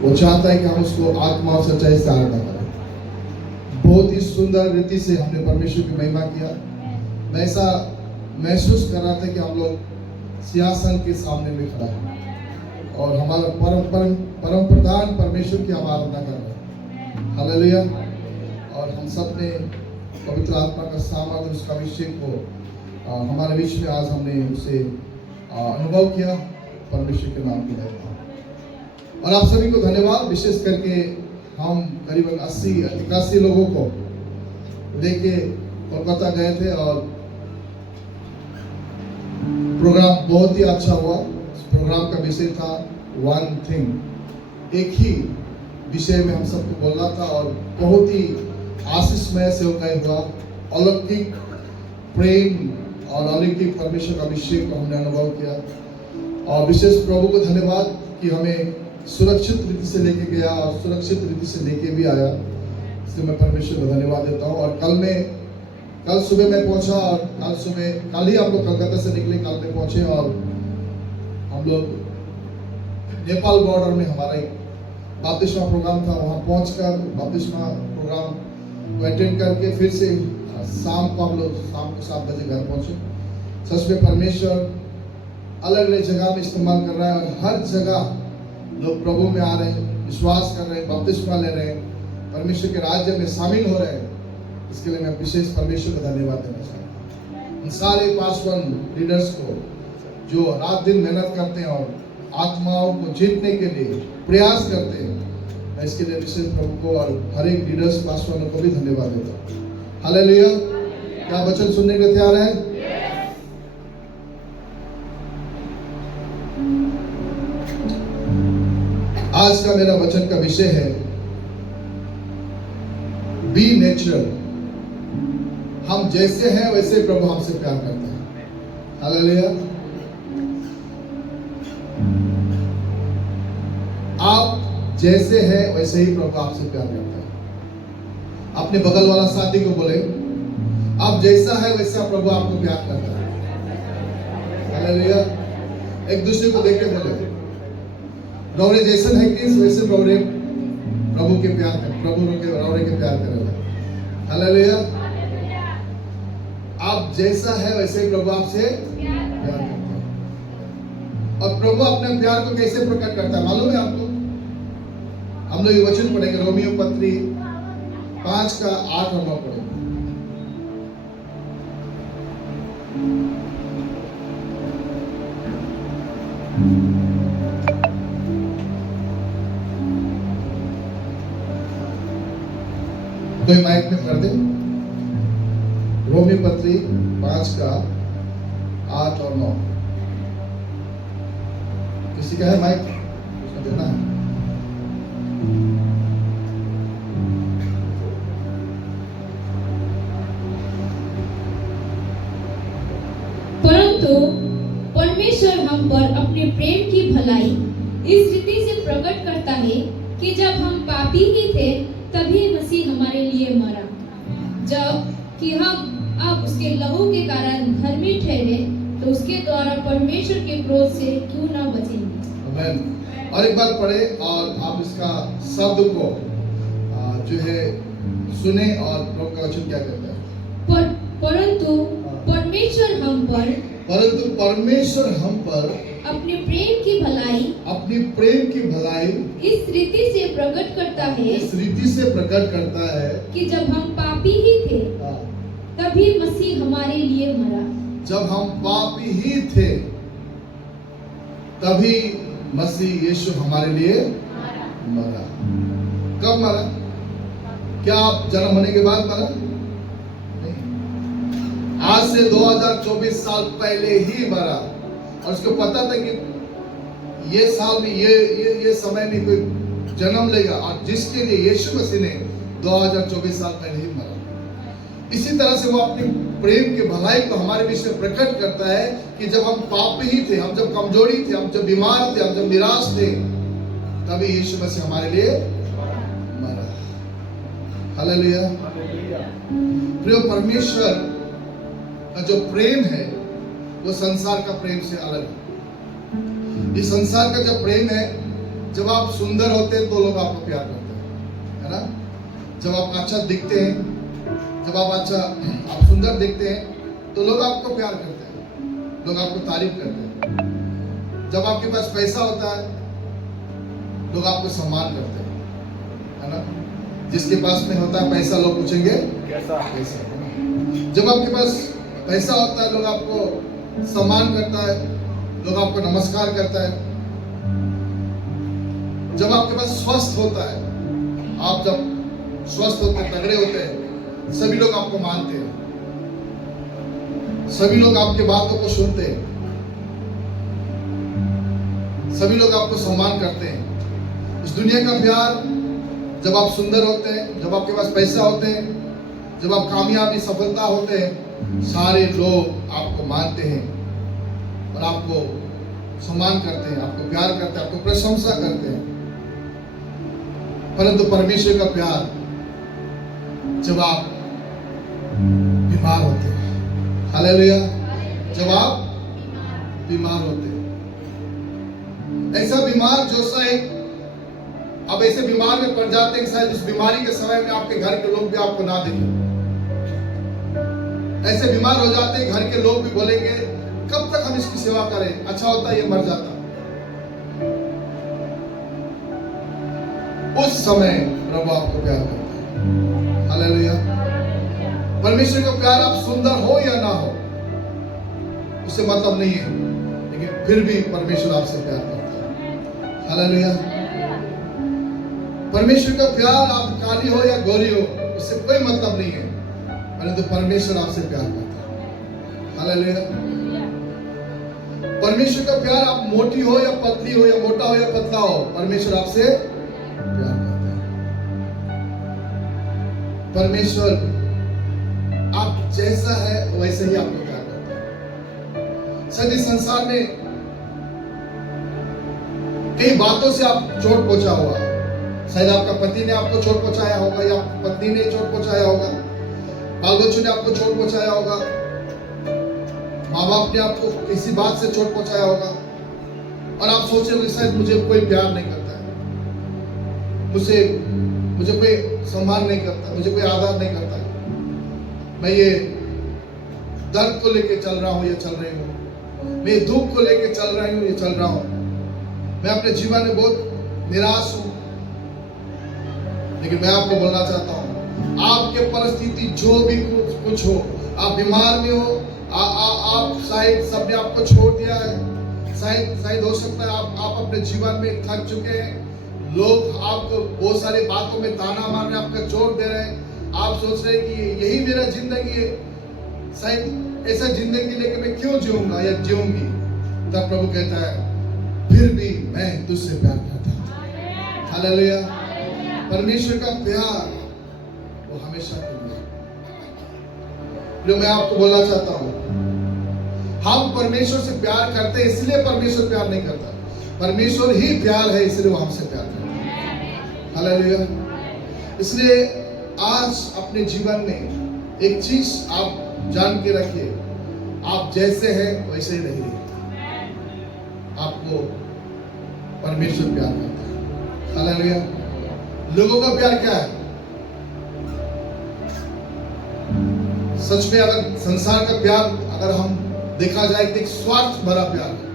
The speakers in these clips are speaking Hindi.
वो चाहता है कि हम उसको आत्मा और सच्चाई से आराधना करें। बहुत ही सुंदर रीति से हमने परमेश्वर की महिमा किया। मैं ऐसा महसूस कर रहा था कि हम लोग सिंहासन के सामने में खड़ा है और हमारा परम प्रधान परमेश्वर की हम आराधना कर रहे हैं। हालेलुया। और हम सब ने पवित्र आत्मा का सामर्थ, उसका अभिषेक को हमारे बीच में आज हमने उसे अनुभव किया। परमेश्वर के नाम की महिमा। और आप सभी को धन्यवाद। विशेष करके हम करीबन 80-81 लोगों को लेके कोलकाता गए थे और प्रोग्राम बहुत ही अच्छा हुआ। प्रोग्राम का विषय था वन थिंग, एक ही विषय में हम सबको बोलना था और बहुत ही आशीषमय सेवकाई हुआ। अलौकिक प्रेम और अलौकिक परमेश्वर का अभिषेक को हमने अनुभव किया। और विशेष प्रभु को धन्यवाद कि हमें सुरक्षित रीति से लेके गया और सुरक्षित रीति से लेके भी आया। इसलिए मैं परमेश्वर को धन्यवाद देता हूँ। और कल सुबह मैं पहुंचा और कल ही हम लोग कलकत्ता से निकले, कल में पहुंचे और हम लोग नेपाल बॉर्डर में हमारा एक बपतिस्मा प्रोग्राम था। वहाँ पहुंचकर बपतिस्मा प्रोग्राम को अटेंड करके फिर से शाम को 7 बजे घर पहुंचे। सच में परमेश्वर अलग अलग जगह में इस्तेमाल कर रहा है और हर जगह लोग प्रभु में आ रहे हैं, विश्वास कर रहे हैं, बपतिस्मा ले रहे हैं, परमेश्वर के राज्य में शामिल हो रहे हैं। इसके लिए मैं विशेष परमेश्वर का धन्यवाद देना चाहता हूँ। इन सारे पासवान लीडर्स को जो रात दिन मेहनत करते हैं और आत्माओं को जीतने के लिए प्रयास करते हैं, मैं इसके लिए विशेष प्रभु को और हर एक लीडर्स पासवानों को भी धन्यवाद देता हूँ। हालेलुया। क्या वचन सुनने के तैयार हैं? आज का मेरा वचन का विषय है बी नेचुरल। हम जैसे हैं वैसे प्रभु हमसे प्यार करता है। हालेलुया। आप जैसे हैं वैसे ही प्रभु आपसे प्यार करता है। अपने बगल वाला साथी को बोले, आप जैसा है वैसा प्रभु आपको प्यार करता है। हालेलुया। एक दूसरे को देख के बोले, रौरे जैसन है कि वैसे रौरे प्रभु के प्यार कर, प्रभु के रौरे के प्यार करेगा। हालेलुया। आप जैसा है वैसे ही प्रभु आपसे प्यार करता है। और प्रभु अपने प्यार को कैसे प्रकट करता है मालूम है आपको? हम लोग ये वचन पढ़ेंगे, रोमियो पत्री 5 का 8 और 9 पढ़ेंगे। कोई माइक में कर दे। रोमी पत्री 5 का 8 और 9। किसी का है माइक? देना है। परंतु परमेश्वर हम पर अपने प्रेम की भलाई इस रीति से प्रकट करता है कि जब हम पापी ही थे तभी मसीह हमारे लिए मरा। जब कि हम अब उसके लहू के कारण धर्मी ठहरे तो उसके द्वारा परमेश्वर के क्रोध से क्यों ना बचेंगे। आमीन। और एक बार पढ़े और आप इसका शब्द को जो है सुने और प्रभु का वचन क्या कहता है। परंतु परमेश्वर हम पर अपने प्रेम की भलाई इस रीति से प्रकट करता है कि जब हम पापी ही थे तभी मसीह हमारे लिए मरा। जब हम पापी ही थे तभी मसीह यीशु हमारे लिए मरा। कब मरा? क्या आप जन्म होने के बाद मरा? आज से 2024 साल पहले ही मरा। और उसको पता था कि ये साल में ये समय में कोई जन्म लेगा और जिसके लिए यीशु मसीह ने 2024 साल पहले ही मरा। इसी तरह से वो अपनी प्रेम के भलाई को हमारे बीच में प्रकट करता है कि जब हम पापी ही थे, हम जब कमजोरी थे, हम जब बीमार थे, हम जब निराश थे, तभी यीशु मसीह हमारे लिए मरा। हालेलुया। प्रिय परमेश्वर का जो प्रेम है वो संसार का प्रेम से अलग है। इस संसार का जो प्रेम है, जब आप सुंदर होते हैं तो लोग आपको प्यार करते हैं, है ना? जब आप अच्छा दिखते हैं, जब आप सुंदर दिखते हैं तो लोग आपको प्यार करते हैं, लोग आपको तारीफ करते हैं। जब आपके पास पैसा होता है लोग आपको सम्मान करते हैं, है ना? जिसके पास में होता है पैसा, लोग पूछेंगे कैसा पैसा, है ना? जब आपके पास पैसा होता है लोग आपको सम्मान करता है, लोग आपको नमस्कार करता है। जब आपके पास स्वस्थ होता है, आप जब स्वस्थ होते हैं, तगड़े होते हैं, सभी लोग आपको मानते हैं, सभी लोग आपके बातों को सुनते हैं, सभी लोग आपको सम्मान करते हैं। इस दुनिया का प्यार, जब आप सुंदर होते हैं, जब आपके पास पैसा होते हैं, जब आप कामयाबी सफलता होते हैं, सारे लोग आपको मानते हैं और आपको सम्मान करते हैं, आपको प्यार करते हैं, आपको प्रशंसा करते हैं। परंतु परमेश्वर का प्यार, जब आप बीमार होते हैं, हालेलुया, जब आप बीमार होते हैं, ऐसा बीमार जो शायद अब ऐसे बीमार में पड़ जाते हैं कि शायद उस बीमारी के समय में आपके घर के लोग भी आपको ना देखें। ऐसे बीमार हो जाते हैं, घर के लोग भी बोलेंगे कब तक हम इसकी सेवा करें, अच्छा होता है ये मर जाता। उस समय प्रभु आपको प्यार करता है, हालेलुया। परमेश्वर का प्यार, आप सुंदर हो या ना हो उससे मतलब नहीं है, लेकिन फिर भी परमेश्वर आपसे प्यार करता है, हालेलुया। परमेश्वर का प्यार, आप काली हो या गोरी हो उससे कोई मतलब नहीं है, परंतु परमेश्वर आपसे प्यार करता है, हालेलुया। परमेश्वर का प्यार, आप मोटी हो या पतली हो या मोटा हो या पतला हो, परमेश्वर आपसे प्यार करता है। परमेश्वर आप जैसा है वैसे ही आपको प्यार करता है। शायद इस संसार में कई बातों से आप चोट पहुंचा हुआ, शायद आपका पति ने आपको चोट पहुंचाया होगा या पत्नी ने चोट पहुंचाया होगा, बाल बच्चों ने आपको चोट पहुंचाया होगा, माँ बाप ने आपको किसी बात से चोट पहुंचाया होगा और आप सोच रहे हो शायद मुझे कोई प्यार नहीं करता है, मुझे कोई सम्मान नहीं करता, मुझे कोई आदर नहीं करता है, मैं ये दर्द को लेके चल रहा हूँ या चल रही हूँ, मैं दुख को लेके चल रही हूँ या चल रहा हूँ, मैं अपने जीवन में बहुत निराश हूँ। लेकिन मैं आपको बोलना चाहता हूँ, आपके परिस्थिति जो भी कुछ हो, आप बीमार में हो, आप शायद सबने आपको छोड़ दिया है, शायद हो सकता है आप अपने जीवन में थक चुके हैं, लोग आपको बहुत सारी बातों में ताना मार रहे हैं, आपका चोट दे रहे हैं, आप सोच रहे हैं कि यही मेरा जिंदगी है, शायद ऐसा जिंदगी लेके मैं क्यों जीऊंगा या जीऊंगी। तब प्रभु कहता है फिर भी मैं तुझसे प्यार करता हूं, हालेलुया। परमेश्वर का प्यार वो हमेशा के लिए। जो मैं आपको बोलना चाहता हूं, हम परमेश्वर से प्यार करते हैं इसलिए परमेश्वर प्यार नहीं करता, परमेश्वर ही प्यार है इसलिए वो हमसे प्यार करता है, हालेलुया। इसलिए आज अपने जीवन में एक चीज आप जान के रखिए, आप जैसे हैं वैसे ही रहिए, आपको परमेश्वर प्यार करता है, हालेलुया। लोगों का प्यार क्या है? सच में अगर संसार का प्यार अगर हम देखा जाए तो एक स्वार्थ भरा प्यार है।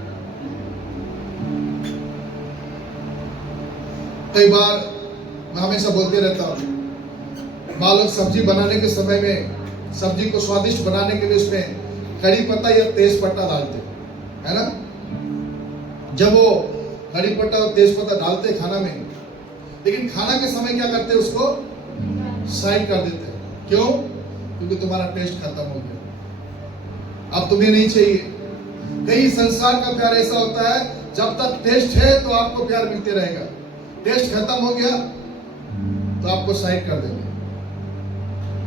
कई बार मैं हमेशा बोलते रहता हूं, माँ लोग सब्जी बनाने के समय में सब्जी को स्वादिष्ट बनाने के लिए उसमें कड़ी पत्ता या तेज पत्ता डालते है ना। जब वो कड़ी पत्ता और तेज पत्ता डालते खाना में, लेकिन खाना के समय क्या करते हैं, उसको साइड कर देते हैं। क्यों? क्योंकि तुम्हारा टेस्ट खत्म हो गया, अब तुम्हें नहीं चाहिए। कई संसार का प्यार ऐसा होता है, जब तक टेस्ट है तो आपको प्यार मिलते रहेगा, टेस्ट खत्म हो गया तो आपको साइड कर देंगे।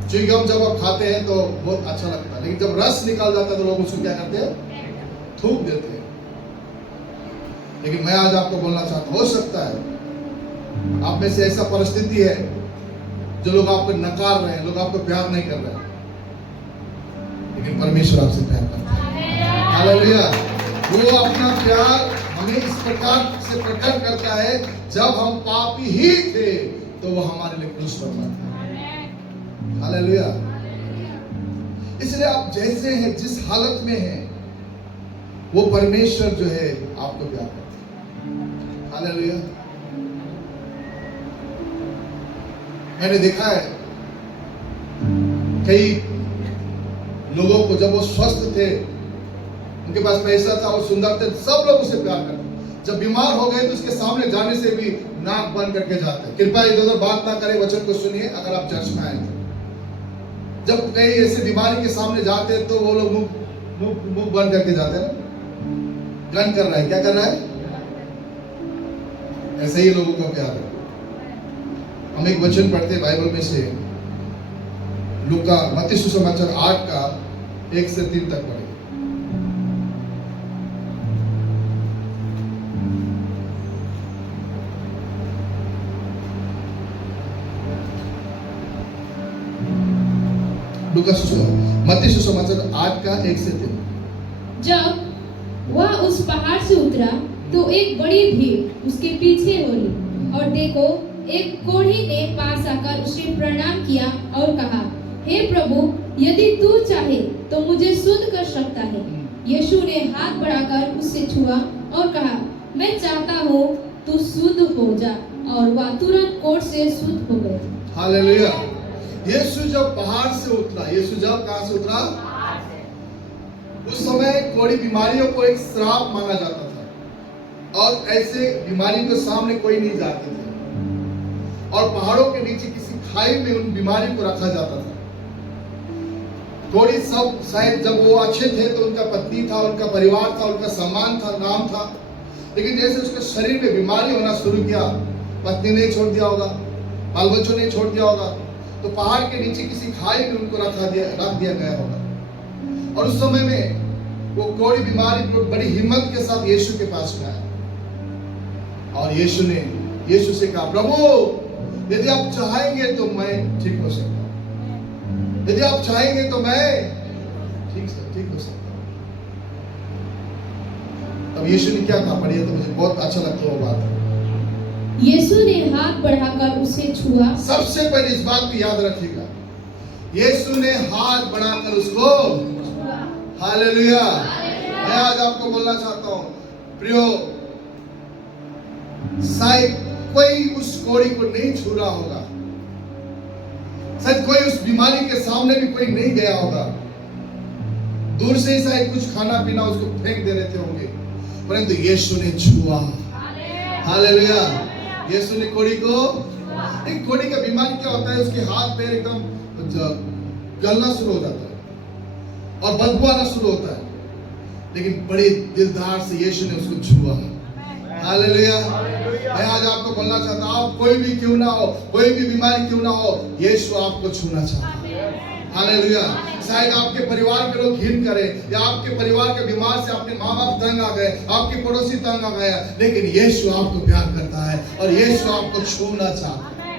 च्युइंगम जब आप खाते हैं तो बहुत अच्छा लगता है, लेकिन जब रस निकाल जाता है तो लोग उसको क्या करते हैं, थूक देते हैं। लेकिन मैं आज आपको बोलना चाहता हूं, हो सकता है आप में से ऐसा परिस्थिति है जो लोग आपको नकार रहे हैं, लोग आपको प्यार नहीं कर रहे हैं, लेकिन परमेश्वर आपसे प्यार करता है, हालेलुया। वो अपना प्यार हमें इस प्रकार से प्रकट करता है, जब हम पापी ही थे तो वो हमारे लिए क्रूस पर मरा। हालेलुया। इसलिए आप जैसे हैं, जिस हालत में हैं, वो परमेश्वर जो है आपको प्यार करता है। हालेलुया। मैंने देखा है कई लोगों को, जब वो स्वस्थ थे, उनके पास पैसा था और सुंदर थे, सब लोग उसे प्यार करते। जब बीमार हो गए तो उसके सामने जाने से भी नाक बंद करके जाते। कृपया इधर उधर बात ना करें, वचन को सुनिए अगर आप चर्च में आए तो। जब कई ऐसे बीमारी के सामने जाते तो वो लोग मुंह बंद करके जाते ना, गन कर रहा है, क्या कर रहा है? ऐसे ही लोगों का प्यार है। हम एक वचन पढ़ते बाइबल में से, लूका मत्ती सुसमाचार 8 का 1 से 3 तक पढ़े। मत्ती सुसमाचार 8 का 1 से 3। जब वह उस पहाड़ से उतरा तो एक बड़ी भीड़ उसके पीछे हो ली, और देखो एक कोढ़ी ने पास आकर उसे प्रणाम किया और कहा, हे प्रभु, यदि तू चाहे तो मुझे शुद्ध कर सकता है। यीशु ने हाथ बढ़ाकर उससे छुआ और कहा, मैं चाहता हूँ तू शुद्ध हो जा, और वह तुरंत कोढ़ से शुद्ध हो गया। हालेलुया। यीशु जब पहाड़ से उतरा, यीशु जब कहां से उतरा? उस समय कोड़ी बीमारियों को एक श्राप माना जाता था, और ऐसे बीमारी के सामने कोई नहीं जाते थे, और पहाड़ों के नीचे किसी खाई में उन बीमारी को रखा जाता था। थोड़ी सब शायद जब वो अच्छे थे तो उनका पत्नी था, उनका परिवार था, उनका सम्मान था, नाम था, लेकिन जैसे उसके शरीर में बीमारी होना शुरू किया, पत्नी ने छोड़ दिया होगा, बाल बच्चों ने छोड़ दिया होगा, तो पहाड़ के नीचे किसी खाई में उनको रख दिया गया होगा। और उस समय में वो कोड़ी बीमारी बड़ी हिम्मत के साथ यीशु के पास में आया, और यीशु से कहा, प्रभु यदि आप चाहेंगे तो मैं ठीक हो सकता हूं, यदि आप चाहेंगे तो मैं ठीक हो सकता हूं। तब यीशु ने क्या कहा? पढ़िए, तो मुझे बहुत अच्छा लगता है वो बात। यीशु ने हाथ बढ़ाकर उसे छुआ। सबसे पहले इस बात को याद रखिएगा, यीशु ने हाथ बढ़ाकर उसको, हालेलुया। मैं आज आपको बोलना चाहता हूं, प्रियो, शायद कोई उस कोड़ी को नहीं छू रहा होगा, शायद कोई उस बीमारी के सामने भी कोई नहीं गया होगा, दूर से ही शायद कुछ खाना पीना उसको फेंक दे रहे थे होंगे, परंतु यीशु ने छुआ। हालेलुया। यीशु ने कोड़ी को, एक कोड़ी का बीमारी क्या होता है, उसके हाथ पैर एकदम गलना शुरू हो जाता है और बदबू आना शुरू होता है, लेकिन बड़े दिलदार से यीशु ने उसको छुआ। हालेलुया। मैं आज आपको बोलना चाहता हूं, आप कोई भी क्यों ना हो, कोई भी बीमारी क्यों ना हो, यीशु आपको छूना चाहता है। हालेलुया। शायद आपके परिवार के लोग घिन करें, या आपके परिवार के बीमार से अपने माँ बाप तंग आ गए, आपके पड़ोसी तंग आ गए, लेकिन यीशु आपको प्यार करता है और यीशु आपको छूना चाहता है।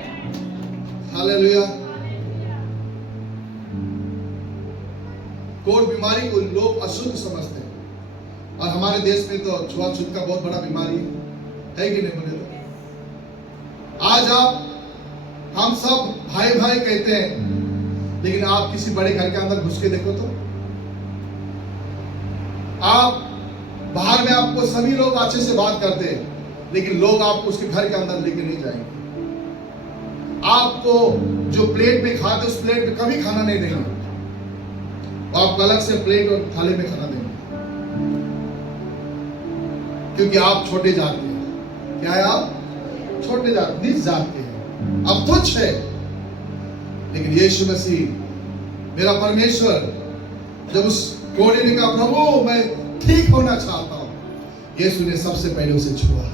हालेलुया। कोढ़ बीमारी को लोग अशुद्ध समझते हैं, और हमारे देश में तो छुआछूत का बहुत बड़ा बीमारी है कि नहीं? बोले तो आज हम सब भाई भाई कहते हैं, लेकिन आप किसी बड़े घर के अंदर घुस के देखो तो आप बाहर में आपको सभी लोग अच्छे से बात करते हैं, लेकिन लोग आपको उसके घर के अंदर लेके नहीं जाएंगे। आपको जो प्लेट में खाते उस प्लेट में कभी खाना नहीं देंगे, आपको अलग से प्लेट और थाली में खाना देंगे, क्योंकि आप छोटे जात के हैं। क्या है? आप छोटे जात, नीच जात के हैं, आप तुच्छ है। लेकिन यीशु मसीह, मेरा परमेश्वर, जब उस कोढ़ी ने कहा, प्रभु मैं ठीक होना चाहता हूं, यीशु ने सबसे पहले उसे छुआ।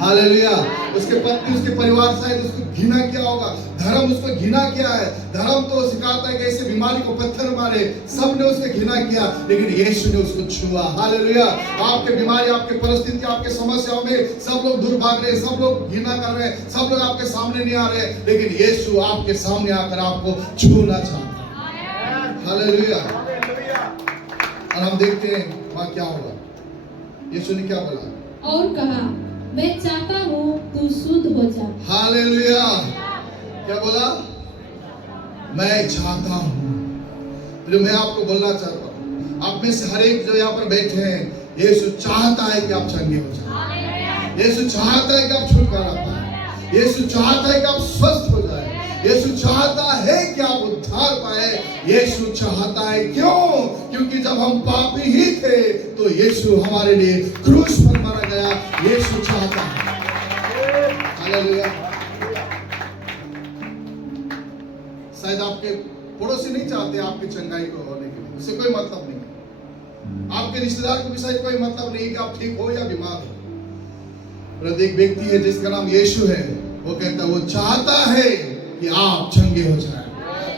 हालेलुया। उसके पत्नी, उसके परिवार शायद उसको घृणा किया होगा, धर्म उसको घृणा किया है, धर्म तो सिखाता है कि ऐसे बीमारी को पत्थर मारे, सबने उसने घृणा किया, लेकिन यीशु ने उसको छुआ। हालेलुया। आपके बीमारी, आपके परिस्थिति, आपके समस्याओं में सब लोग दूर भाग रहे हैं, सब लोग घृणा कर रहे हैं, सब लोग आपके सामने नहीं आ रहे, लेकिन यीशु आपके सामने आकर आपको छूना चाहता है। हालेलुया। और हम देखते हैं वहां क्या हुआ। यीशु ने क्या बोला? और कहा, मैं चाहता हूँ तू शुद्ध हो जा। हालेलुया। क्या बोला? मैं चाहता हूँ। जो मैं आपको बोलना चाहता हूँ, आप में से हर एक जो यहाँ पर बैठे हैं, यीशु चाहता है कि आप चंगे हो जाए। यीशु चाहता है कि आप छुटकारा पाए। यीशु चाहता है कि आप स्वस्थ हो जाए। यीशु चाहता है कि आप उद्धार पाए। यीशु चाहता है, क्यों? क्योंकि जब हम पापी ही थे तो यीशु हमारे लिए क्रूस पर मारा गया। यीशु चाहता है। हालेलुया। शायद आपके पड़ोसी नहीं चाहते आपकी चंगाई को होने के लिए, उससे कोई मतलब नहीं। आपके रिश्तेदार को भी शायद कोई मतलब नहीं कि आप ठीक हो या बीमार हो। पर एक व्यक्ति है जिसका नाम यीशु है, वो कहता है, वो चाहता है कि आप चंगे हो जाए।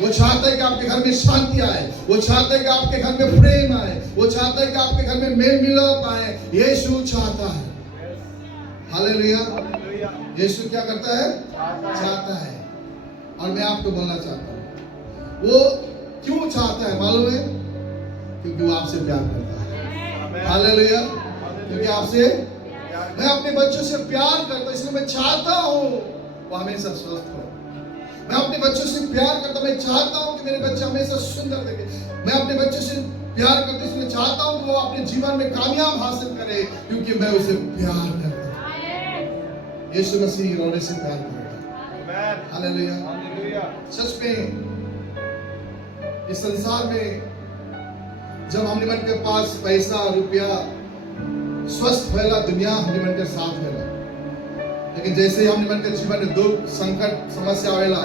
वो चाहता है कि आपके घर में शांति आए। वो चाहता है कि आपके घर में प्रेम आए। वो चाहता है कि आपके घर में मेल मिलाप आए। यीशु चाहता है। हालेलुया। यीशु क्या करता है? चाहता है। और मैं आपको बोलना चाहता हूँ, वो क्यों चाहता है मालूम है? क्योंकि वो आपसे प्यार करता है। हालेलुया। क्योंकि आपसे, मैं अपने बच्चों से प्यार करता हूँ, इसलिए मैं चाहता हूँ वो हमेशा स्वस्थ हो। मैं अपने बच्चों से प्यार करता हूँ, मैं चाहता हूँ कि मेरे बच्चे हमेशा सुंदर दिखे। मैं अपने बच्चों से प्यार करता हूँ, इसलिए चाहता हूँ कि वो अपने जीवन में कामयाब हासिल करे, क्योंकि मैं उसे प्यार करता हूँ। यीशु मसीह रोने से प्यार करता है। हालेलुया। सच में इस संसार में जब हमने मन के पास पैसा रुपया स्वस्थ फैला, दुनिया हमने मन के साथ फैला, लेकिन जैसे ही हमने मन के जीवन में दुख संकट समस्या आवेला,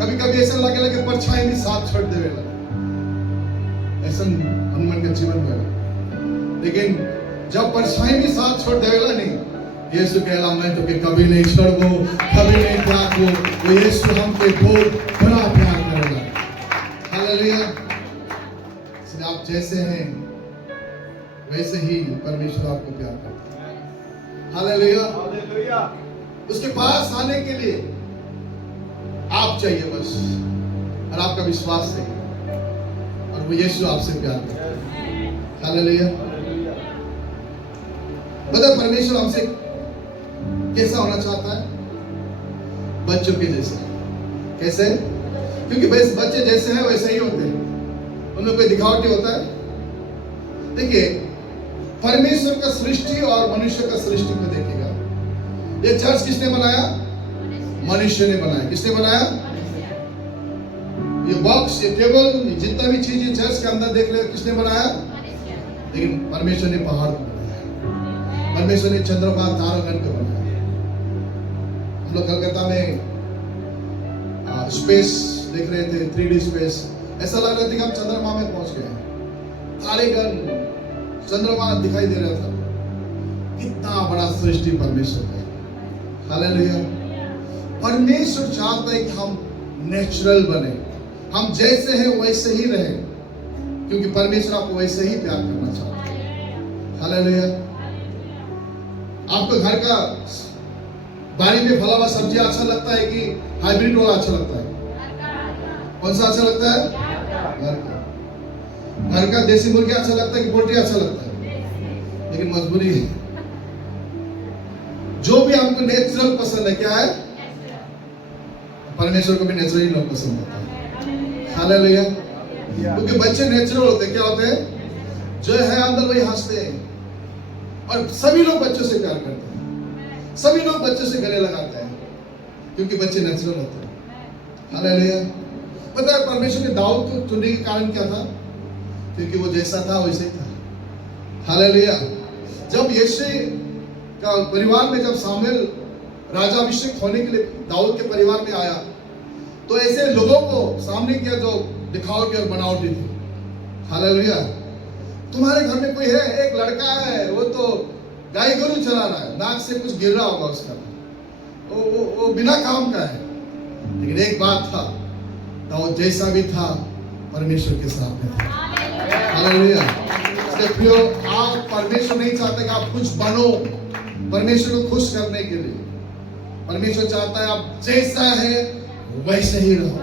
कभी कभी ऐसा लगे कि परछाई भी साथ छोड़ देवेला। ऐसा हमने मन के जीवन में, लेकिन जब परछाई भी साथ छोड़ देवेला नहीं, यीशु कहला, मैं तो कभी नहीं छोड़बो, कभी नहीं त्यागबो। वो यीशु हमके बहुत बड़ा प्यार करेगा। हालेलुया। आप जैसे हैं वैसे ही परमेश्वर आपको प्यार करता है। हालेलुया। उसके पास आने के लिए आप चाहिए बस, और आपका विश्वास चाहिए, और वो यीशु आपसे प्यार करता है। हालेलुया। बता, परमेश्वर हमसे कैसा होना चाहता है? बच्चों के जैसे। कैसे? क्योंकि बच्चे जैसे हैं वैसे ही होते हैं, उनमें कोई दिखावटी होता है? देखिए, परमेश्वर का सृष्टि और मनुष्य का सृष्टि को देखिएगा। ये चर्च किसने बनाया? मनुष्य ने बनाया। किसने बनाया? ये बॉक्स, ये टेबल, जितना भी चीज ये चर्च के अंदर देख रहे हो, किसने बनाया? लेकिन परमेश्वर ने पहाड़ को बनाया। परमेश्वर ने चंद्रमा तारागण को बनाया। हम लोग कलकत्ता में स्पेस देख रहे थे, 3D स्पेस। ऐसा लग रहा था कि हम चंद्रमा में पहुंच गए हैं। तारेगण, चंद्रमा दिखाई दे रहा था। कितना बड़ा सृष्टि परमेश्वर है। हालेलुया। परमेश्वर चाहता है कि हम नेचुरल बने, हम जैसे हैं वैसे ही रहे, क्योंकि परमेश्वर आपको वैसे ही प्यार करना चाहता है। हालेलुया। आपको घर का बारी में फला हुआ सब्जी अच्छा लगता है कि हाइब्रिड वाला अच्छा लगता है? कौन सा अच्छा लगता है? घर का देसी मुर्गी अच्छा लगता है कि पोल्ट्री अच्छा लगता है? लेकिन मजबूरी है, जो भी हमको नेचुरल पसंद है, क्या है? परमेश्वर को भी नेचुरल लोग पसंद होता है। हालेलुया। क्योंकि बच्चे नेचुरल होते हैं। क्या होते हैं? जो है अंदर वही हंसते हैं, और सभी लोग बच्चों से प्यार करते हैं, सभी लोग बच्चों से गले लगाते हैं, क्योंकि बच्चे नेचुरल होते हैं। हालेलुया। पता है परमेश्वर ने दाऊद को चुनने के कारण क्या था? क्योंकि वो जैसा था वैसे ही था। हालेलुया। जब यीशु का परिवार में, जब सामुएल राजाभिषेक होने के लिए दाऊद के परिवार में आया, तो ऐसे लोगों को सामने किया जो दिखावटी और बनावटी थी। हालेलुया। तुम्हारे घर में कोई है, एक लड़का है, वो तो गाय गोरू चला रहा है, नाक से कुछ गिर रहा होगा उसका, वो बिना काम का है। लेकिन एक बात था, दाऊद जैसा भी था परमेश्वर के साथ में था। हालेलुया। इसलिए आप, परमेश्वर नहीं चाहता कि आप कुछ बनो परमेश्वर को खुश करने के लिए। परमेश्वर चाहता है आप जैसा है वैसे ही रहो।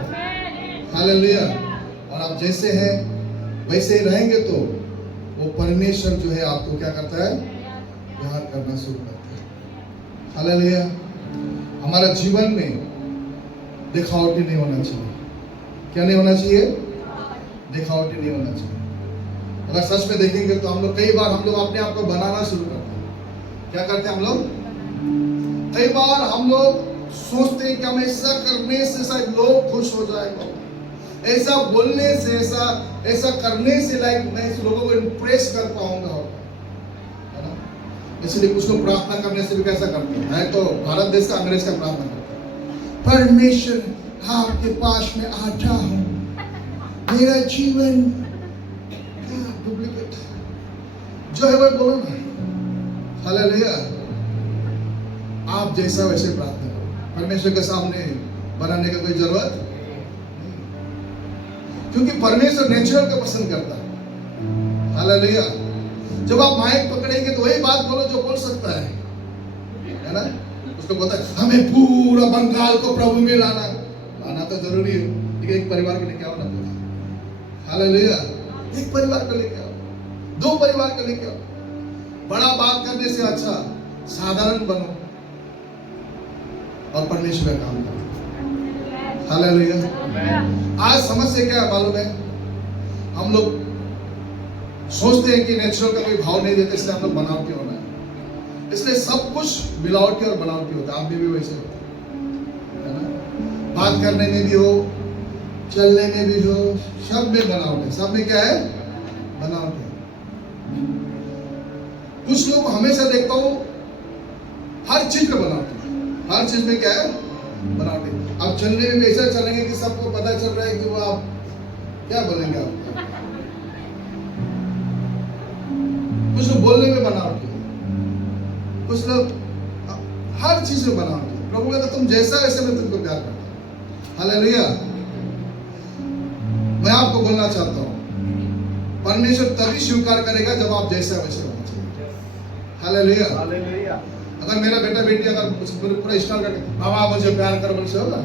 हालेलुया। और आप जैसे हैं वैसे ही रहेंगे तो वो परमेश्वर जो है आपको क्या करता है? प्यार करना शुरू करते हैं। हालेलुया। हमारा जीवन में दिखावटी नहीं होना चाहिए। क्या नहीं होना चाहिए? दिखावटी नहीं होना चाहिए। अगर सच में देखेंगे तो हम लोग कई बार हम लोग अपने आप को बनाना शुरू करते हैं। क्या करते हैं हम लोग? कई बार हम लोग सोचते हैं कि हम ऐसा करने से शायद लोग खुश हो जाएंगे, ऐसा बोलने से, ऐसा करने से लाइक मैं इस लोगों को इम्प्रेस कर पाऊंगा, है ना? इसलिए कुछ लोग प्रार्थना करने से भी कैसा करते हैं? मैं तो भारत देश का अंग्रेज का प्रार्थना करता हूँ, परमेश्वर आपके पास में आता हूँ, मेरा जीवन डुप्लीकेट जो है वह बोलो ना। हालेलुया। आप जैसा वैसे प्रार्थना करो, परमेश्वर के सामने बनाने का कोई जरूरत नहीं, क्योंकि परमेश्वर नेचुरल को पसंद करता है। हालेलुया। जब आप माइक पकड़ेंगे तो वही बात बोलो जो बोल सकता है ना? उसको बोलता है हमें पूरा बंगाल को प्रभु में लाना तो जरूरी है, लेकिन एक परिवार को लेके आओ ना। हालेलुया। एक परिवार को लेके आओ, 2 परिवार को लेके आओ। बड़ा बात करने से अच्छा साधारण बनो और परमेश्वर का काम करो। हालेलुया। आज समस्या क्या है मालूम है? हम लोग सोचते हैं कि नेचुरल का कोई भाव नहीं देते, इसलिए हम लोग बनावटी होना है, इसलिए सब कुछ मिलावटी और बनावटी होता है। आप भी वैसे होते है ना? बात करने में भी हो, चलने में भी हो, सब में बनावट है। सब में क्या है? बनावट है। कुछ लोग हमेशा देखता हूं हर चीज में बनावट है। हर चीज में क्या है? बनावट है। अब चलने में ऐसा चलेंगे कि सबको पता चल रहा है कि वो आप क्या बोलेंगे। आप कुछ लोग बोलने में बनावट है, कुछ लोग हर चीज में बनावट है। प्रभु कहता तुम जैसा वैसे मैं तुमको प्यार करता हूं। हालेलुया। मैं आपको बोलना चाहता हूं, परमेश्वर तभी स्वीकार करेगा जब आप जैसा वैसे होना चाहिए। हालेलुया। हालेलुया। अगर मेरा बेटा बेटी अगर पूरा स्टार करके बाबा मुझे प्यार कर बोल से होगा,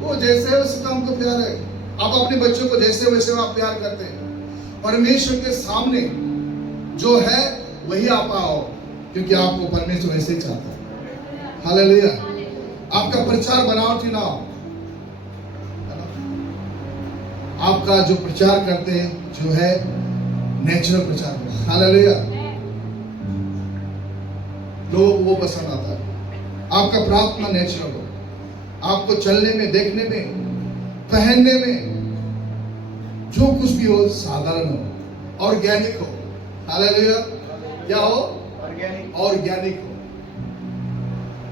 वो जैसे है वैसे हमको प्यार है। आप अपने बच्चों को जैसे वैसे आप प्यार करते हैं। परमेश्वर के सामने जो है वही आप आओ, क्योंकि आपको परमेश्वर वैसे ही चाहता है। हालेलुया। आपका प्रचार बनावटी ना हो। आपका जो प्रचार करते हैं जो है नेचुरल प्रचार। हालेलुया। लोगों को वो पसंद आता है। आपका प्रार्थना नेचुरल हो, आपको चलने में, देखने में, पहनने में जो कुछ भी हो साधारण हो, ऑर्गेनिक हो। हालेलुया। क्या हो? ऑर्गेनिक हो,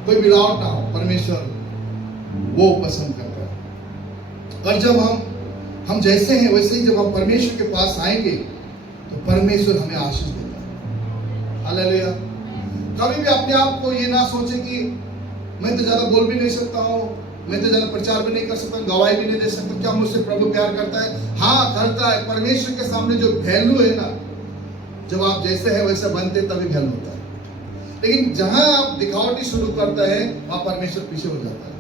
कोई मिलावट ना हो। परमेश्वर वो पसंद करता है। और जब हम जैसे हैं वैसे ही जब हम परमेश्वर के पास आएंगे तो परमेश्वर हमें आशीष देता है। हालेलुया। कभी भी अपने आप को ये ना सोचे कि मैं तो ज्यादा बोल भी नहीं सकता हूँ, मैं तो ज्यादा प्रचार भी नहीं कर सकता, गवाही भी नहीं दे सकता, क्या मुझसे प्रभु प्यार करता है? हाँ करता है। परमेश्वर के सामने जो वैल्यू है ना, जब आप जैसे है वैसे बनते तभी वैल्यू होता है। लेकिन जहां आप दिखावटी शुरू करता है वहां परमेश्वर पीछे हो जाता है,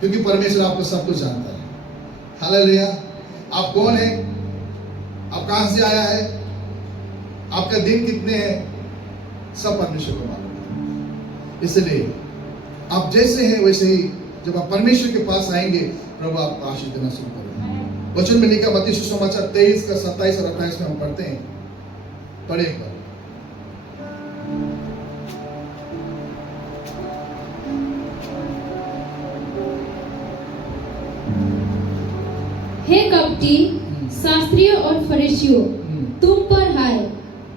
क्योंकि परमेश्वर आपको सब कुछ जानता है। हालेलुया। आप कौन है, आप कहां से आया है, आपका दिन कितने हैं, सब परमेश्वर को मालूम है। इसलिए आप जैसे हैं वैसे ही जब आप परमेश्वर के पास आएंगे प्रभु आपको आशीष देना शुरू करेंगे। वचन में लिखा मत्ती सुसमाचार 23 का 27 और 28 में हम पढ़ते हैं। पढ़े एक बार। हे कपटी शास्त्रियों और फरीसियों, तुम पर हाय,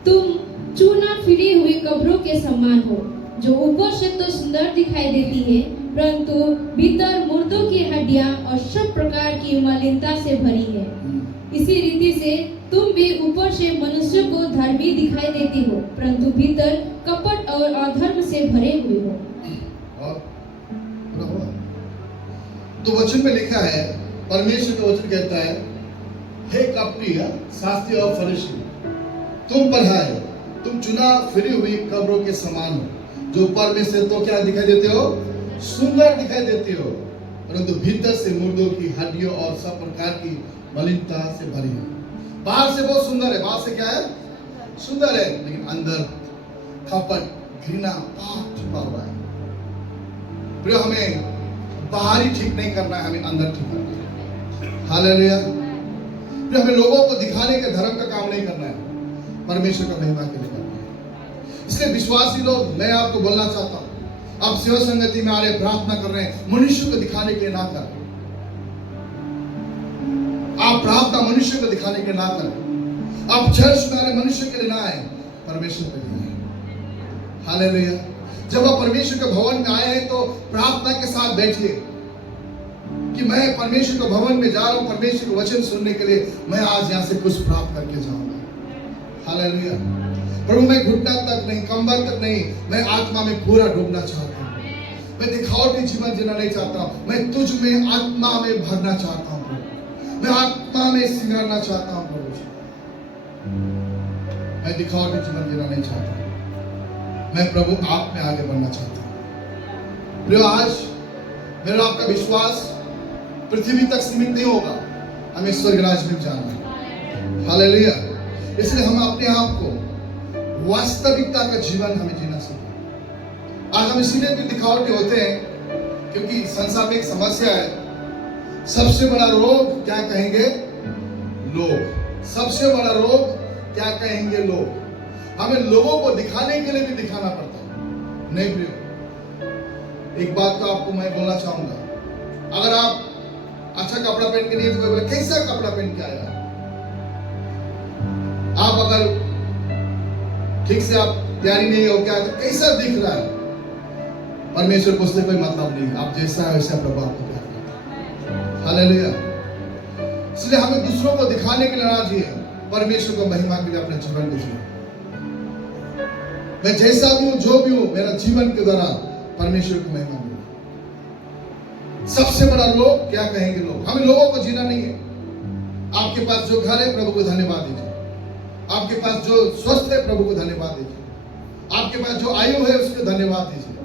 तुम चूना फिरी हुई कब्रों के समान हो, जो ऊपर से तो सुंदर दिखाई देती है, परंतु भीतर मुर्दों की हड्डियां और सब प्रकार की मलिनता से भरी है। इसी रीति से तुम भी ऊपर से मनुष्य को धर्मी दिखाई देती हो, परंतु भीतर कपट और अधर्म से भरे हुए हो। तो वचन में लिखा है, परमेश्वर का वचन कहता है, हे कपटी शास्त्री और फरीसी, तुम पर हाय, तुम चुना फिरी हुई कब्रों के समान हो, जो ऊपर में से तो क्या दिखाई देते हो, सुंदर दिखाई देते हो, परंतु भीतर से मुर्दों की हड्डियों और सब प्रकार की मलिनता से भरी है। बाहर से बहुत सुंदर है, बाहर से क्या है, सुंदर है, लेकिन अंदर कपट, घृणा, पाप छुपा हुआ है। प्रिय, हमें बाहरी ठीक नहीं करना है, हमें अंदर ठीक करना है। हालेलुया। प्रिय, हमें लोगों को दिखाने के धर्म का काम नहीं करना है, परमेश्वर का महिमा के लिए करना है। इसलिए विश्वासी लोग, मैं आपको बोलना चाहता हूं, आप सेवा संगति में आ रहे, प्रार्थना कर रहे हैं, मनुष्य को दिखाने के लिए ना करें। आप प्रार्थना मनुष्य को दिखाने के लिए ना करें। आप चर्च में आ रहे, मनुष्य के लिए ना आए, परमेश्वर के लिए आए। हालेलुया। जब आप परमेश्वर के भवन में आए हैं तो प्रार्थना के साथ बैठिए कि मैं परमेश्वर के भवन में जा रहा हूं, परमेश्वर के वचन सुनने के लिए। मैं आज यहां से कुछ प्राप्त करके जाऊंगा। हालेलुया। प्रभु, मैं घुटना तक नहीं, कंबल तक नहीं, मैं आत्मा में पूरा डूबना चाहता हूं। मैं दिखावटी जीवन जीना नहीं चाहता हूं, मैं तुझ में आत्मा में भरना चाहता हूं प्रभु। मैं आत्मा में सिंगारना चाहता हूं प्रभु। मैं दिखावटी जीवन जीना नहीं चाहता, मैं प्रभु आप में आगे बढ़ना चाहता हूं। प्रिय, आज मेरा आपका विश्वास पृथ्वी तक सीमित नहीं होगा, हमें स्वर्ग राज्य में जाना है। हालेलुया। इसलिए हम अपने आप को वास्तविकता का जीवन हमें जीना सीखें। आज हम इसीलिए भी दिखावटी होते हैं क्योंकि संसार में एक समस्या है। सबसे बड़ा रोग क्या कहेंगे लोग, सबसे बड़ा रोग क्या कहेंगे लोग। हमें लोगों को दिखाने के लिए भी दिखाना पड़ता है। नहीं प्रिय, एक बात तो आपको मैं बोलना चाहूंगा, अगर आप अच्छा कपड़ा पहन के नहीं तो बोले कैसा कपड़ा पहन के आया। आप अगर ठीक से आप तैयारी नहीं हो क्या तो कैसा दिख रहा है, परमेश्वर को उससे कोई मतलब नहीं। आप जैसा है वैसा प्रभु आपको प्यार करता है। हालेलुया। इसलिए हमें दूसरों को दिखाने के लिए ना जिए, परमेश्वर को महिमा के लिए अपने जीवन को जिए। मैं जैसा भी हूं, जो भी हूं, मेरा जीवन के द्वारा परमेश्वर को महिमा मिले। सबसे बड़ा लोग क्या कहेंगे लोग। हमें लोगों को जीना नहीं है। आपके पास जो घर है प्रभु को धन्यवाद दीजिए। आपके पास जो स्वस्थ है प्रभु को धन्यवाद दीजिए। आपके पास जो आयु है उसको धन्यवाद दीजिए।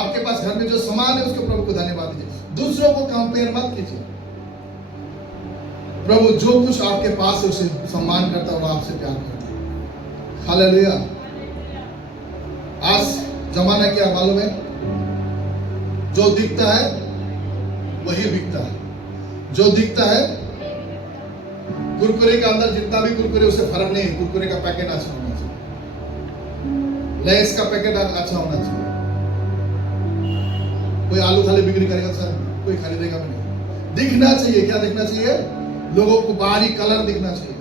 आपके पास घर में जो सामान है उसको प्रभु को धन्यवाद दीजिए। दूसरों को कंपेयर मत कीजिए। प्रभु जो कुछ आपके पास है उसे सम्मान करता है, वो आपसे प्यार करता है। हालेलुया। आज जमाना क्या मालूम है, जो दिखता है वही बिकता है। जो दिखता है, कुरकुरे के अंदर जितना भी कुरकुरे उससे फर्क नहीं है। कुरकुरे का पैकेट अच्छा होना चाहिए, लेस का पैकेट अच्छा होना चाहिए। कोई आलू थाली बिक्री करेगा सर, कोई खरीदेगा भी नहीं। दिखना चाहिए, क्या दिखना चाहिए, लोगों को बाहरी कलर दिखना चाहिए,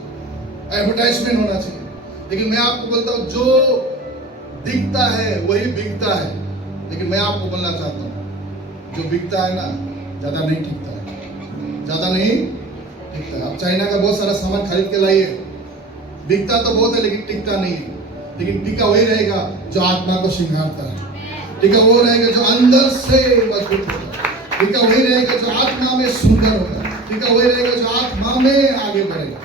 एडवर्टाइजमेंट होना चाहिए। लेकिन मैं आपको बोलता हूं जो दिखता है वही बिकता है। लेकिन मैं आपको बोलना चाहता हूं जो बिकता है ना ज्यादा नहीं टिकता है, ज्यादा नहीं टिकता है। आप चाइना का बहुत सारा सामान खरीद के लाइए, बिकता तो बहुत है लेकिन टिकता नहीं है। लेकिन टिका वही रहेगा जो आत्मा को सिंगारता है, टिका वो रहेगा जो अंदर से मजबूत होगा, टिका वही रहेगा जो आत्मा में सुंदर होगा, टिका वही रहेगा जो आत्मा में आगे बढ़ेगा।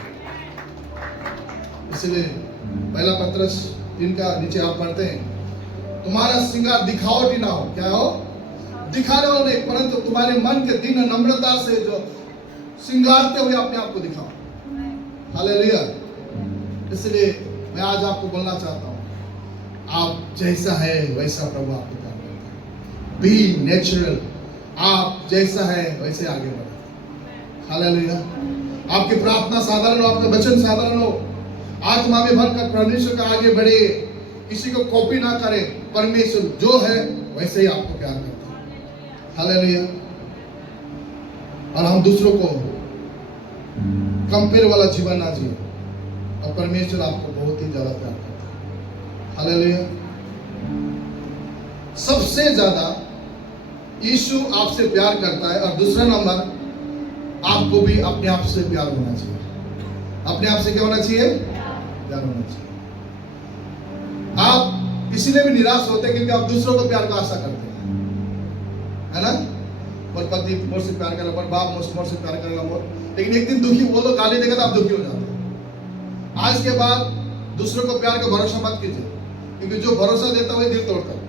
इसलिए पहला पत्रस 3 का नीचे आप पढ़ते हैं, तुम्हारा श्रृंगार दिखावटी ना हो। क्या हो, दिखाने वाला नहीं, परंतु तुम्हारे मन के दिन नम्रता से जो श्रृंगारते हुए अपने आप को दिखाओ। हालेलुया। इसलिए मैं आज आपको बोलना चाहता हूं, आप जैसा है वैसा प्रभु आपको प्यार करता है। बी नेचुरल, आप जैसा है वैसे आगे बढ़ो। हालेलुया। आपकी प्रार्थना साधारण हो, आपका वचन साधारण हो, आत्मा में भरकर परमेश्वर का आगे बढ़े, किसी को कॉपी ना करे। परमेश्वर जो है वैसे ही आपको प्यार करता है। हालेलुया। और हम दूसरों को कंपेयर वाला जीवन ना जिए, और परमेश्वर आपको बहुत ही ज्यादा प्यार करता है। हालेलुया। सबसे ज्यादा यीशु आपसे प्यार करता है, और दूसरा नंबर आपको भी अपने आप से प्यार होना चाहिए। अपने आप से क्या होना चाहिए, प्यार होना चाहिए। आप इसीलिए भी निराश होते हैं क्योंकि आप दूसरों को प्यार का आशा करते हैं, है ना। और पति मोर से प्यार करेगा, और बाप मोर से प्यार करेगा मोर, लेकिन एक दिन दुखी वो लोग गाली देगा तो आप दुखी हो जाते हैं। आज के बाद दूसरों को प्यार का भरोसा मत कीजिए, क्योंकि जो भरोसा देता है वही दिल तोड़ता है।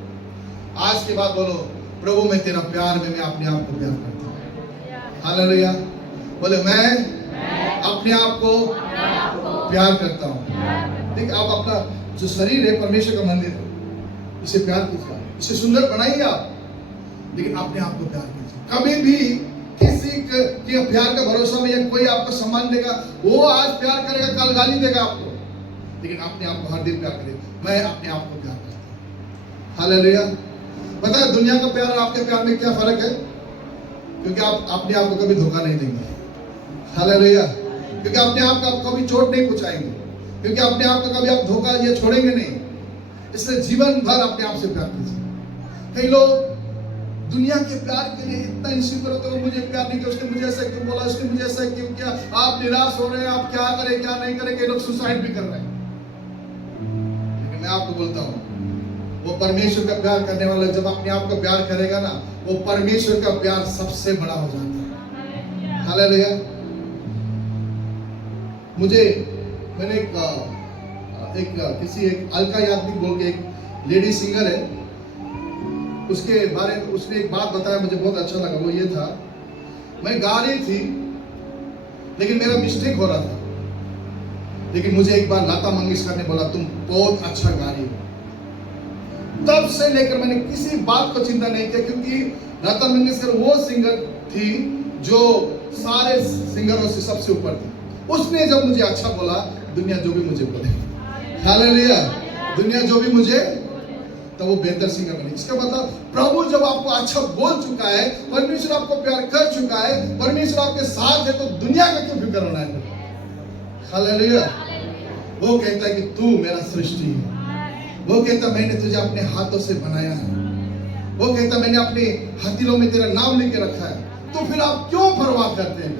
आज के बाद बोलो, प्रभु मैं तेरा प्यार में मैं अपने आप को प्यार करता हूँ। हालेलुया। बोले मैं अपने आप को प्यार करता हूँ। ठीक, आप अपना जो शरीर है परमेश्वर का मंदिर है, इसे प्यार कीजिए, इसे सुंदर बनाइए आप, लेकिन अपने आप को प्यार कीजिए। कभी भी किसी के प्यार का भरोसा में, या कोई आपको सम्मान देगा, वो आज प्यार करेगा, कल गाली देगा आपको, लेकिन अपने आप को हर दिन प्यार करेगा। मैं अपने आप को प्यार करता हूं। हालेलुया। पता है दुनिया का प्यार और आपके प्यार में क्या फर्क है? क्योंकि आप अपने आप को कभी धोखा नहीं देंगे। हालेलुया। क्योंकि अपने आप को आप कभी चोट नहीं पहुंचाएंगे, क्योंकि अपने आप को कभी आप धोखा ये छोड़ेंगे नहीं। इसलिए जीवन भर अपने आप से प्यार कीजिए। कई लोग दुनिया के प्यार के लिए इतना इंसिक्योर होते हैं, मुझे प्यार नहीं किया, उसने मुझे ऐसा क्यों बोला, उसने मुझे ऐसा क्यों किया। आप निराश हो रहे हैं, आप क्या करें क्या नहीं करें। कई लोग सुसाइड भी कर रहे हैं। लेकिन मैं आपको बोलता हूं, वो परमेश्वर का प्यार करने वाला जब अपने आप को प्यार करेगा ना, वो परमेश्वर का प्यार सबसे बड़ा हो जाता है। हालेलुया। मैंने एक अलका याग्निक बोल के एक लेडी सिंगर है, उसके बारे में उसने एक बात बताया, मुझे बहुत अच्छा लगा। वो ये था, मैं गा रही थी लेकिन मेरा मिस्टेक हो रहा था, लेकिन मुझे एक बार लता मंगेशकर ने बोला तुम बहुत अच्छा गा रही हो। तब से लेकर मैंने किसी बात को चिंता नहीं किया, क्योंकि लता मंगेशकर वो सिंगर थी जो सारे सिंगरों से सबसे ऊपर थी। उसने जब मुझे अच्छा बोला, दुनिया जो भी मुझे बोले, हालेलुया, दुनिया जो भी मुझे, तो वो बेहतर सिंगर बने। इसका मतलब प्रभु जब आपको अच्छा बोल चुका है, परमेश्वर आपको प्यार कर चुका है, परमेश्वर आपके साथ है, तो दुनिया का क्यों फिक्र होना है? हालेलुया। वो कहता है कि तू मेरा सृष्टि है। वो कहता मैंने तुझे अपने हाथों से बनाया है। वो कहता मैंने अपने हथेलियों में तेरा नाम लेके रखा है। तो फिर आप क्यों परवाह करते हैं?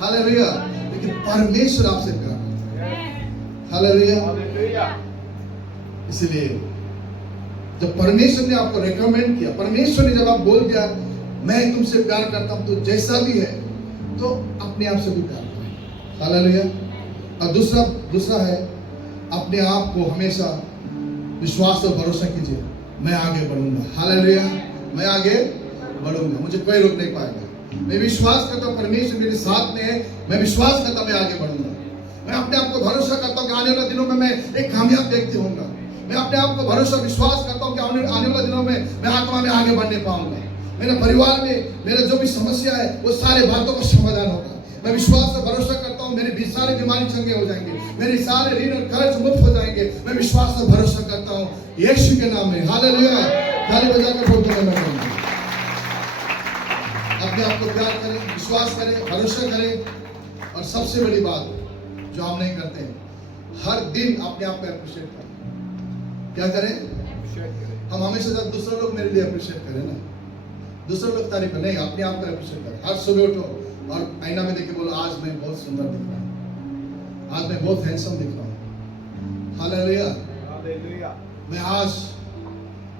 हालेलुया। लेकिन परमेश्वर आपसे प्यार करता है। हालेलुया। इसलिए जब परमेश्वर ने आपको रेकमेंड किया, परमेश्वर ने जब आप बोल दिया मैं तुमसे प्यार करता हूं, तो जैसा भी है, तो अपने आप से भी प्यार करें। हालेलुया। और दूसरा है, अपने आप को हमेशा विश्वास और भरोसा कीजिए, मैं आगे बढ़ूंगा। हालेलुया। मैं आगे बढ़ूंगा, मुझे कोई रोक नहीं पाएगा। मैं विश्वास करता हूं परमेश्वर मेरे साथ में है, मैं विश्वास करता हूं मैं आगे बढ़ूंगा। मैं अपने आप को भरोसा करता हूं कि आने वाले दिनों में मैं एक कामयाब व्यक्ति होऊंगा। मैं अपने आप को भरोसा विश्वास करता हूं कि आने वाले दिनों में मैं आत्मा में आगे बढ़ने पाऊंगा। मेरे परिवार में मेरा जो भी समस्या है, वो सारे बातों का समाधान होगा। मैं विश्वास से भरोसा करता हूं मेरी सारे बीमारी चंगे हो जाएंगे, मेरे सारे ऋण और कर्ज मुक्त हो जाएंगे। मैं विश्वास से भरोसा करता हूं यीशु के नाम में। हालेलुया। ताली बजाकर बोल देना। अपने आप को प्यार करें, विश्वास करें, भरोसा करें। और सबसे बड़ी बात जो हम नहीं करते हैं, हर दिन अपने आप को अप्रिशिएट करें। क्या करें? हम हमेशा जब दूसरे लोग मेरे लिए अप्रिशिएट करें ना, दूसरे लोग तारीफ नहीं, अपने आप को अप्रिशिएट करें। हर सुबह उठो और आईना में देख के बोलो आज मैं बहुत सुंदर दिख रहा हूँ, आज मैं बहुत हैंडसम दिख रहा हूँ। हालेलुया। मैं आज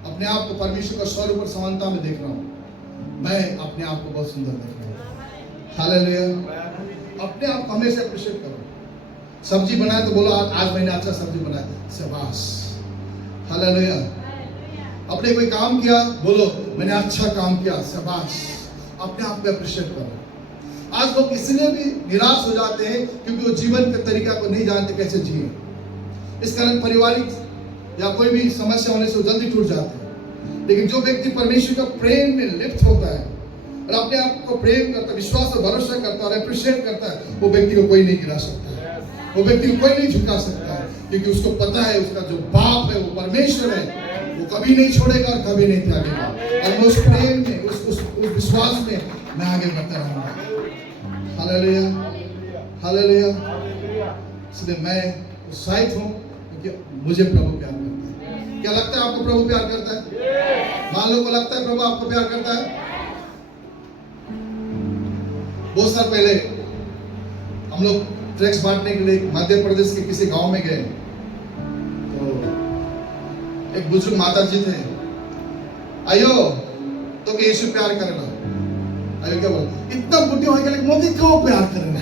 अपने आप को परमेश्वर का स्वरूप और समानता में देख रहा हूँ। मैं अपने आप को बहुत सुंदर देख रहा हूँ। हालेलुया। अपने आप को हमेशा अप्रिशिएट करो। सब्जी बनाए तो बोलो आज मैंने अच्छा सब्जी बनाया, शाबाश। हालेलुया। अपने कोई काम किया, बोलो मैंने अच्छा काम किया, शाबाश। अपने आप को अप्रिशिएट करो। आज लोग इसलिए भी निराश हो जाते हैं क्योंकि वो जीवन के तरीका को नहीं जानते कैसे जिए। इस कारण पारिवारिक या कोई भी समस्या होने से जल्दी टूट जाते हैं। लेकिन जो व्यक्ति परमेश्वर का प्रेम में लिप्त होता है और अपने आप को प्रेम करता है, विश्वास और भरोसा करता है और अप्रिशिएट करता है, वो व्यक्ति को कोई नहीं गिरा सकता है, वो व्यक्ति को कोई नहीं झुका सकता है, क्योंकि उसको पता है उसका जो बाप है वो परमेश्वर है, वो कभी नहीं छोड़ेगा और कभी नहीं त्यागेगा। और मैं उस प्रेम में, उस विश्वास में मैं आगे बढ़ता रहूंगा। हालेलुया। हालेलुया। इसलिए मैं उत्साहित हूँ क्योंकि मुझे प्रभु प्यार करता है। क्या लगता है आपको प्रभु प्यार करता है? मान लो को लगता है प्रभु आपको प्यार करता है? बहुत साल पहले हम लोग ट्रैक्स बांटने के लिए मध्य प्रदेश के किसी गांव में गए, तो एक बुजुर्ग माता जी थे। आयो तो कि यीशु प्यार करना। आयो क्या बोल, इतना बुढ़ी हो गया लेकिन मोदी क्यों प्यार करना?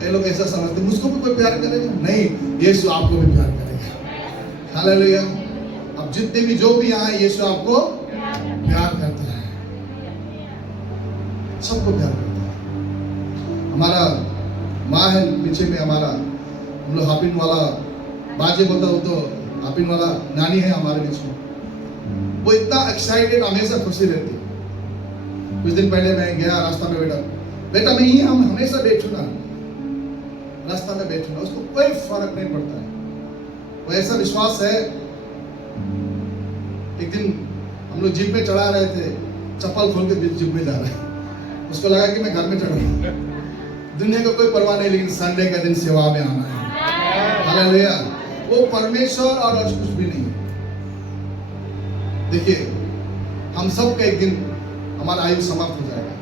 कई लोग ऐसा समझते मुझको भी कोई प्यार करेगा? नहीं, यीशु आपको भी प्यार करेगा। हालेलुया। अब जितने भी जो भी यहाँ यीशु आपको प्यार करता है, सबको प्यार करता है। हमारा माँ है पीछे में, हमारा हम लोग हापिन वाला बाजे बोलता हो तो आप इन वाला नानी है हमारे बीच में, वो इतना एक्साइटेड, हमेशा खुशी रहती है। कुछ दिन पहले मैं गया रास्ता में, बेटा मैं ही हम हमेशा बैठू ना, रास्ता में बैठू ना, उसको कोई फर्क नहीं पड़ता है। वो ऐसा विश्वास है। एक दिन हम लोग जीप में चढ़ा रहे थे, चप्पल खोल के जीप में जा रहे हैं, उसको लगा कि मैं घर में चढ़ा। दुनिया को कोई परवाह नहीं, लेकिन संडे का दिन सेवा में आना है। हालेलुया। वो परमेश्वर और कुछ भी नहीं। देखिए, हम सब का एक दिन हमारा आयु समाप्त हो जाएगा,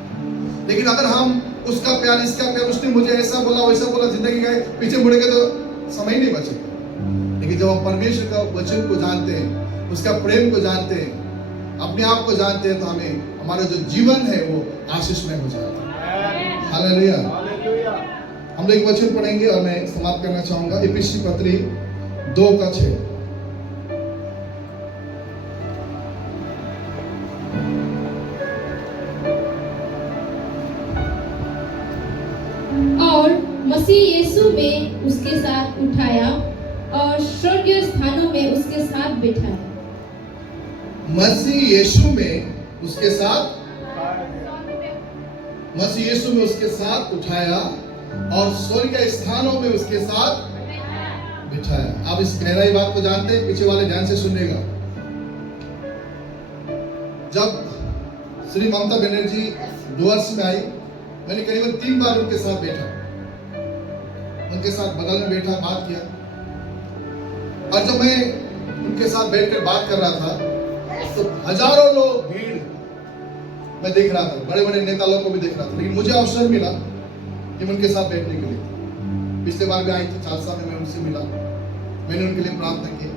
लेकिन अगर हम उसका प्यार, इसका प्यार, उसने मुझे ऐसा बोला वैसा बोला, जिंदगी का पीछे मुड़ेंगे तो समय नहीं बचेगा। लेकिन जब हम परमेश्वर का वचन को जानते हैं, उसका प्रेम को जानते हैं, अपने आप को जानते हैं, तो हमें हमारा जो जीवन है वो आशीषमय हो जाता है। हालेलुया। हम लोग एक वचन पढ़ेंगे और मैं समाप्त करना चाहूंगा। इफिसी पत्री 2:6। और मसीह यीशु में उसके साथ उठाया और स्वर्गीय स्थानों में उसके साथ बिठाया। मसीह यीशु में उसके साथ, मसीह यीशु में उसके साथ उठाया और स्वर्ग के स्थानों में उसके साथ बिठाया। आप इस गहराई बात को जानते हैं, पीछे वाले ध्यान से सुनिएगा। जब श्री ममता बनर्जी डुअर्स में आई, मैंने करीबन 3 बार उनके साथ बैठा, उनके साथ बगल में बैठा, बात किया। और जब मैं उनके साथ बैठकर बात कर रहा था, तो हजारों लोग भीड़ मैं देख रहा था, बड़े बड़े नेता लोग को भी देख रहा था, लेकिन मुझे अवसर मिला कि मैं उनके साथ बैठने के लिए। पिछले बार भी आई थी, चालसा में मैं उनसे मिला, मैंने उनके लिए प्रार्थना की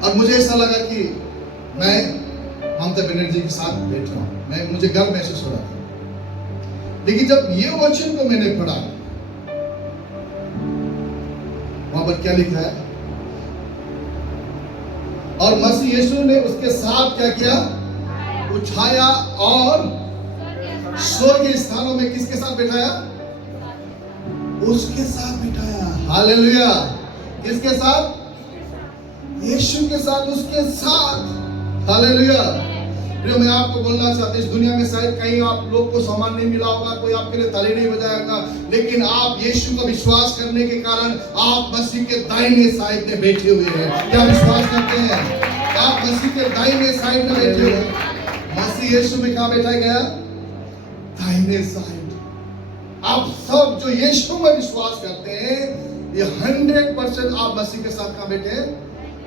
और मुझे ऐसा लगा कि मैं ममता बनर्जी के साथ बैठ रहा हूं, मुझे गर्व महसूस हो रहा था। लेकिन जब ये वचन को मैंने पढ़ा, वहां पर क्या लिखा है, और मसीह यीशु ने उसके साथ क्या किया, उठाया और स्वर्गीय स्थानों में किसके साथ बिठाया, उसके साथ बिठाया। हालेलुया। किसके साथ, यीशु के साथ, उसके साथ। हालेलुया। प्रिय, मैं आपको बोलना चाहता हूं, इस दुनिया में शायद कहीं आप लोग को सम्मान नहीं मिला होगा, कोई आपके लिए ताली नहीं बजाएगा, लेकिन आप यीशु का विश्वास करने के कारण आप मसीह के दाहिने साइड में बैठे हुए हैं। क्या विश्वास करते हैं? आप मसीह के दाहिने साइड में बैठे हुए हैं। मसीह यीशु में कहां बैठा गया, दाहिने साइड। आप सब जो यीशु में विश्वास करते हैं, ये 100% आप मसीह के साथ कहां बैठे हैं,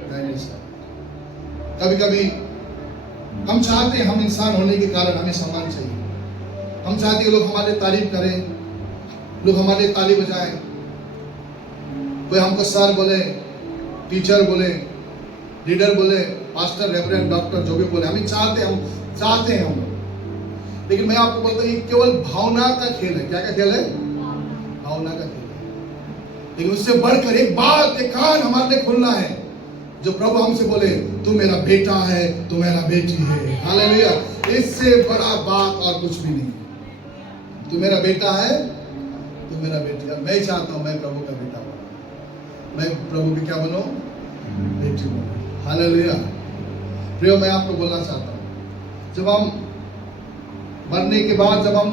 दाहिने साइड। कभी कभी हम चाहते हैं, हम इंसान होने के कारण हमें सम्मान चाहिए, हम चाहते हैं लोग हमारे तारीफ करें, लोग हमारे ताली बजाएं, कोई हमको सर बोले, टीचर बोले, लीडर बोले, पास्टर, रेवरेंड, डॉक्टर, जो भी बोले, हम चाहते हैं हम लोग। लेकिन मैं आपको बोलता हूं, ये केवल भावना का खेल है। क्या का खेल है? भावना का खेल है। लेकिन उससे बढ़कर एक बात, एक कान हमारे लिए खुलना है, जो प्रभु हमसे बोले, तू मेरा बेटा है, तू मेरा बेटी है। हालेलुया। इससे बड़ा बात और कुछ भी नहीं। तू मेरा बेटा है, तू मेरा बेटी है। मैं चाहता हूं मैं प्रभु का बेटा बनूं, मैं प्रभु की क्या बनूं, बेटी बनूं। हालेलुया। प्रिय, मैं आपको बोलना चाहता हूं, जब हम मरने के बाद जब हम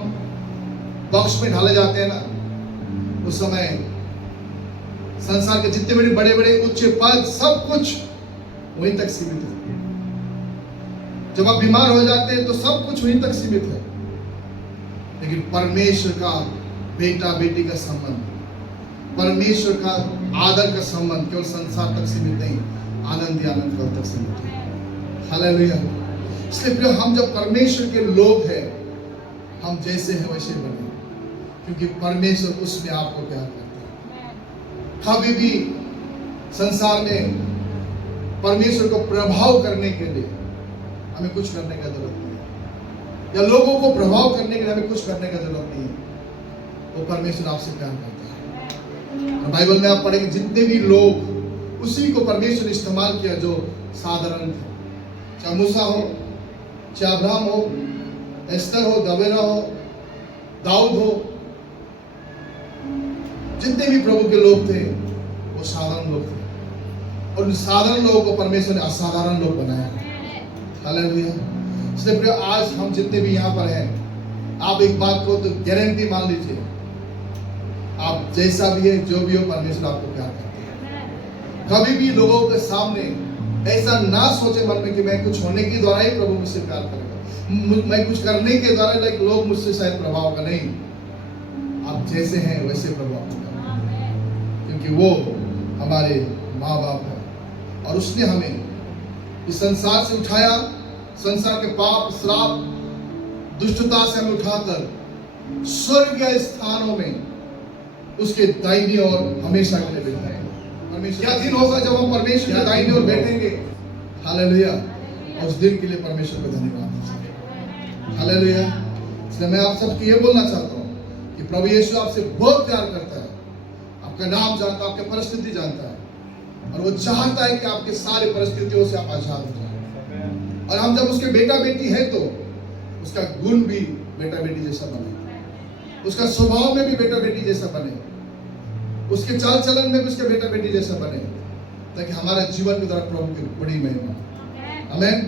बॉक्स में ढाले जाते हैं ना, उस समय संसार के जितने बड़े बड़े बड़े उच्च पद, सब कुछ वहीं तक सीमित है। जब आप बीमार हो जाते हैं तो सब कुछ वहीं तक सीमित है। लेकिन परमेश्वर का बेटा बेटी का संबंध, परमेश्वर का आदर का संबंध केवल संसार तक सीमित नहीं, आनंद ही आनंद काल तक सीमित है। हालेलुया। इसलिए प्रिय, हम जब परमेश्वर के लोग हैं, हम जैसे हैं वैसे बने, क्योंकि परमेश्वर उसमें आपको प्यार करता है। कभी भी संसार में परमेश्वर को प्रभाव करने के लिए हमें कुछ करने का जरूरत नहीं है, या लोगों को प्रभाव करने के लिए हमें कुछ करने का जरूरत नहीं है। वो परमेश्वर आपसे प्यार करता है। और बाइबल में आप पढ़ेंगे, जितने भी लोग, उसी को परमेश्वर ने इस्तेमाल किया जो साधारण थे, चाहे मूसा हो, चाहे अब्राहम हो, एस्तर हो, दबेरा हो, दाऊद हो, जितने भी प्रभु के लोग थे वो साधारण लोग थे, और उन साधारण लोगों को परमेश्वर ने असाधारण लोग बनाया। हालेलुया। इसलिए प्रिय, आज हम जितने भी यहाँ पर हैं, आप एक बात को तो गारंटी मान लीजिए, आप जैसा भी है, जो भी हो, परमेश्वर आपको प्यार करते हैं। कभी भी लोगों के सामने ऐसा ना सोचे मन में कि मैं कुछ होने के द्वारा ही प्रभु मुझसे प्यार करेगा, मैं कुछ करने के द्वारा लाइक लोग मुझसे शायद प्रभाव होगा। नहीं, आप जैसे हैं वैसे प्रभु आपको प्यार करते हैं, क्योंकि वो हमारे माँ बाप हैं और उसने हमें इस संसार से उठाया, संसार के पाप, श्राप, दुष्टता से हमें उठाकर स्वर्गीय स्थानों में उसके दाहिनी ओर हमेशा के लिए बैठाएगा। परमेश्वर, क्या दिन होगा जब हम परमेश्वर के दाहिनी ओर बैठेंगे। हालेलुया। और उस दिन के लिए परमेश्वर को धन्यवाद। हालेलुया। इसलिए मैं आप सबको ये बोलना चाहता हूँ कि प्रभु यीशु आपसे बहुत प्यार करता है, आपका नाम जानता है, आपकी परिस्थिति जानता है, और वो चाहता है कि आपके सारे परिस्थितियों से आप आजाद हो जाए। और हम जब उसके बेटा बेटी है तो उसका गुण भी बेटा बेटी जैसा बने, उसका स्वभाव में भी बेटा बेटी जैसा बने, उसके चाल चलन में भी उसके बेटा बेटी जैसा बने, ताकि हमारा जीवन के द्वारा प्रभु की बड़ी महिमा। आमीन।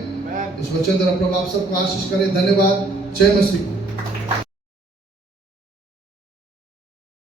इस वचन द्वारा प्रभु आप सबको आशीष करे। धन्यवाद। जय मसीह।